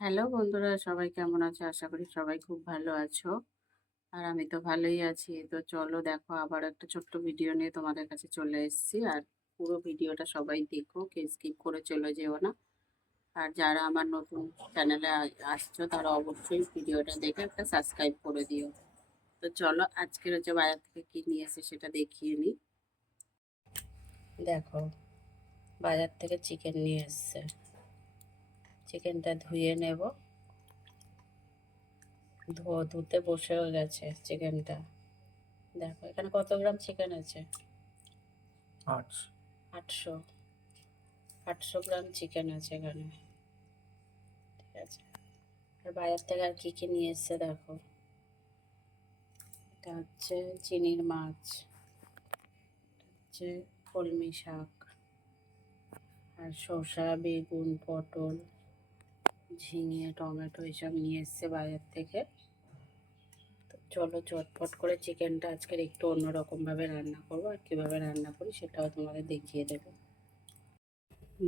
Hello বন্ধুরা, সবাই কেমন আছো? আশা করি সবাই খুব ভালো আছো। আর আমি তো ভালোই আছি। তো চলো দেখো, আবার একটা ছোট্ট ভিডিও নিয়ে তোমাদের কাছে চলে এসেছি। আর পুরো ভিডিওটা সবাই দেখো, কে স্কিপ করে চলে যেও না। আর যারা আমার নতুন চ্যানেলে আসছো তারা অবশ্যই ভিডিওটা দেখে একটা সাবস্ক্রাইব করে দিও। তো চলো, আজকের হচ্ছে বাজার থেকে কি নিয়ে এসে সেটা দেখিয়ে নিই। দেখো, বাজার থেকে চিকেন নিয়ে এসছে। চিকেনটা ধুয়ে নেব। ধুতে বসেও গেছে চিকেনটা। দেখো এখানে কত গ্রাম চিকেন আছে? 800। 800 গ্রাম চিকেন আছে এখানে। ঠিক আছে। আর বাজার থেকে আর কি কি নিয়ে এসছে দেখো। এটা হচ্ছে চিনির মাছ, হচ্ছে কলমি শাক, আর শসা, বেগুন, পটল, ঝিঙে, টমেটো এসব নিয়ে এসছে বাজার থেকে। তো চলো চটপট করে চিকেনটা আজকের একটু অন্যরকমভাবে রান্না করবো। আর কীভাবে রান্না করি সেটাও তোমাদের দেখিয়ে দেবো।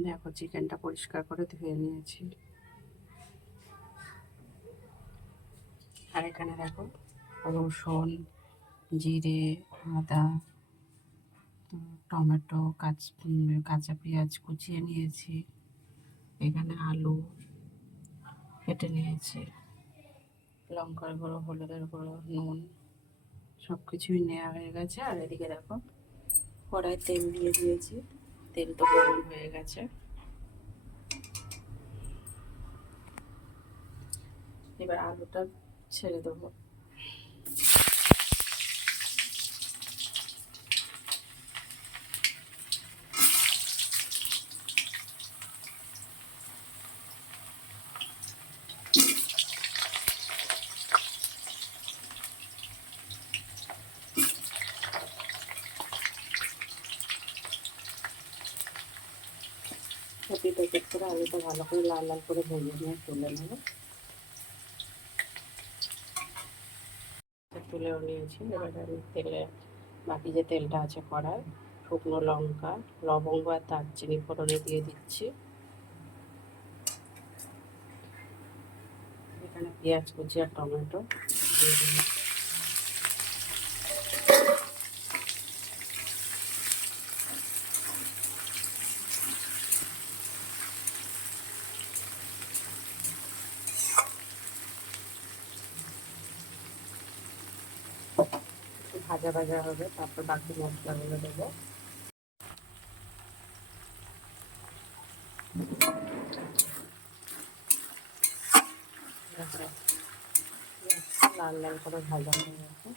দেখো, চিকেনটা পরিষ্কার করে ধুয়ে নিয়েছি। আর এখানে দেখো, রসুন, জিরে, আদা, টমেটো, কাঁচা পেঁয়াজ কুচিয়ে নিয়েছি। এখানে আলু কেটে নিয়েছি। লঙ্কার গুঁড়ো, হলুদের গুঁড়ো, নুন সব কিছুই নেওয়া হয়ে গেছে। আর এদিকে দেখো, কড়াই তেল দিয়ে দিয়েছি। তেল তো গরম হয়ে গেছে। এবার আলুটা ছেড়ে দেবো। এপিট ওপিট করে আলুটা ভালো করে লাল লাল করে ভেজে নিয়ে তুলে নেবো। তুলেও নিয়েছি। এবার আমি তেলে, বাকি যে তেলটা আছে কড়াই, শুকনো লঙ্কা, লবঙ্গ আর দারচিনি ফোড়নে দিয়ে দিচ্ছি। এখানে পেঁয়াজ কুচি আর টমেটো দিয়ে দিলাম। একটু ভাজা ভাজা হবে, তারপর বাকি মশলাগুলো দেবো। লাল লাল করে ভাজা হয়ে গেছে।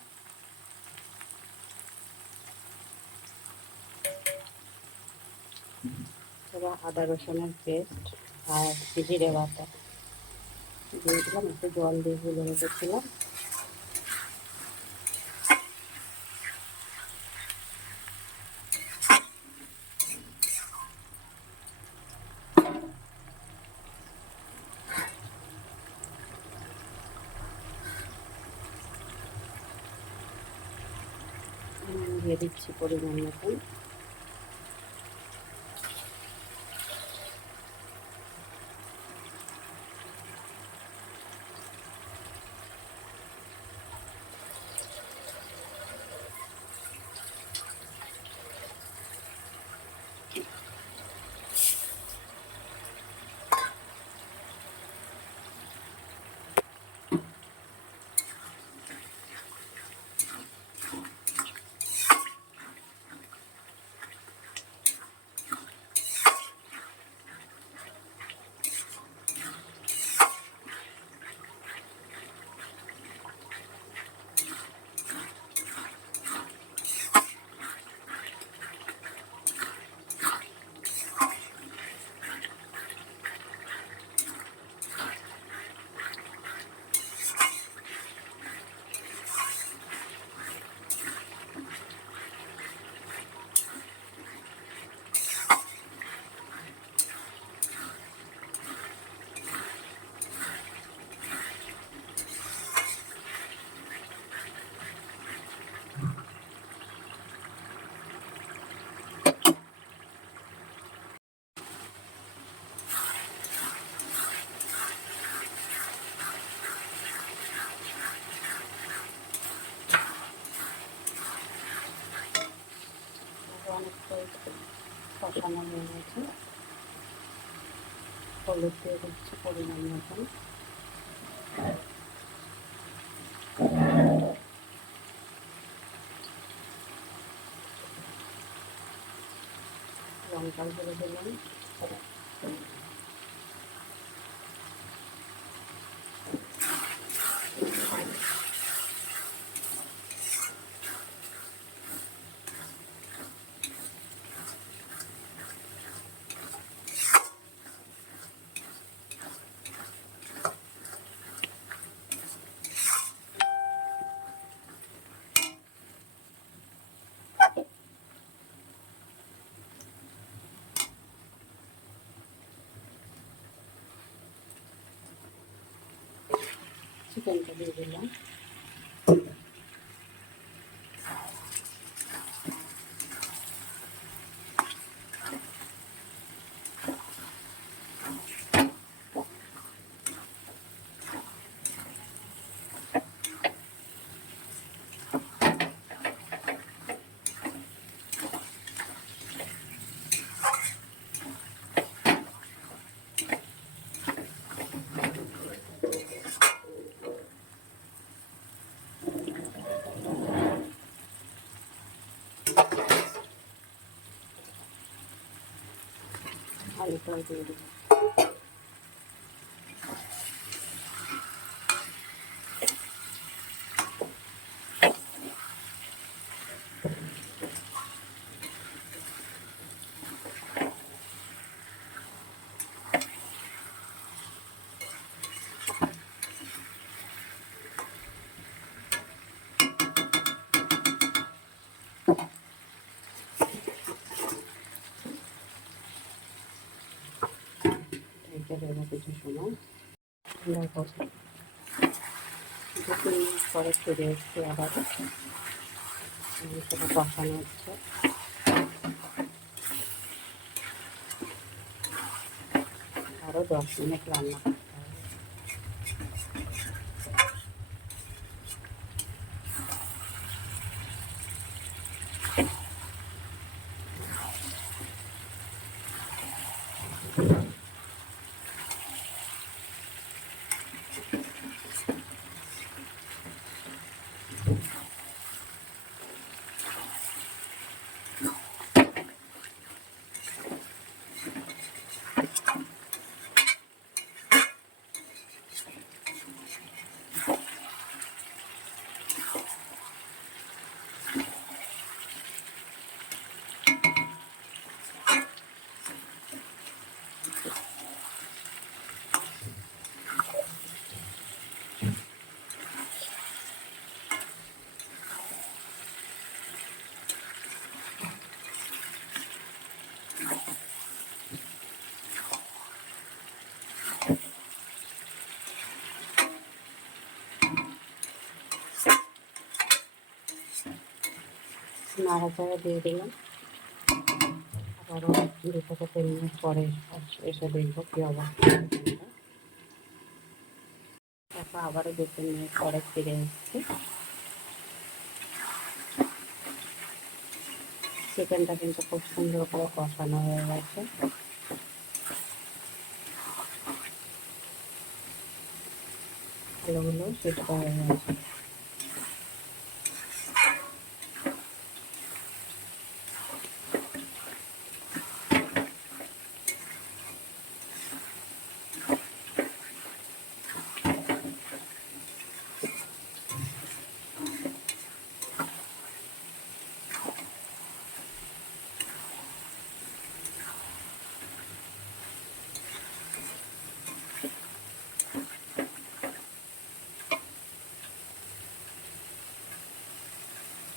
এবার আদা রসুনের পেস্ট আর জিরে বাটা দিয়ে দিলাম। একটু জল দিয়ে গুলে রেখেছিলাম। দিয়ে দিচ্ছি পরিমাণ মতন। কষানো হয়ে গেছে। হলুদ দিয়ে দিচ্ছি পরিমাণ মতন। লঙ্কা গুঁড়ো দিলাম। চিকেনটা দিয়ে দিলাম। আলুটাও দিয়ে দিলাম। ঢেকে দেবো কিছু সময়। দেখো 2-3 মিনিট পরে ফিরে এসছি আবার। সেটা কষানো হচ্ছে। আরও 10 মিনিট রান্না করতে হবে। নাড়াচাড়া দিয়ে দিলাম। আবারও 2-3 মিনিট পরে এসে দেখবো কী অবস্থা। তারপর আবারও 2-3 মিনিট পরে ফিরে এসেছি। চিকেনটা কিন্তু খুব সুন্দর করে কষানো হয়ে গেছে। আলুগুলো সেদ্ধ হয়ে গেছে।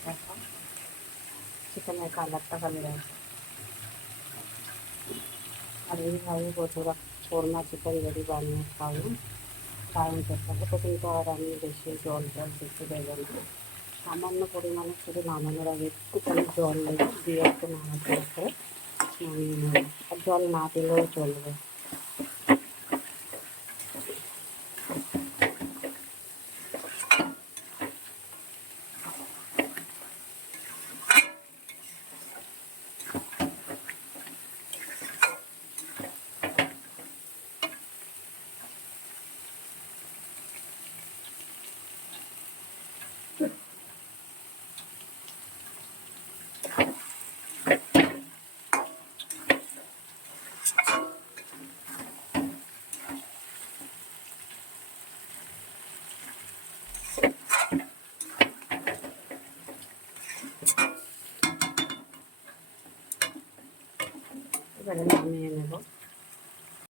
দেখো চিকেনের কালারটা ভালো লাগছে। আর এইভাবে বন্ধুরা কোরমা চিকেন যদি বানিয়ে খাবো দারুণ খেতে হবে। তো কিন্তু আর আমি বেশি জল কিছু দেবো না। সামান্য পরিমাণে শুধু নামানোর আগে একটুখানি জল দিয়ে একটু নাড়াচাড়া করে নামিয়ে নেব। আর জল না দিলেও চলবে। এবারে নামিয়ে নেব।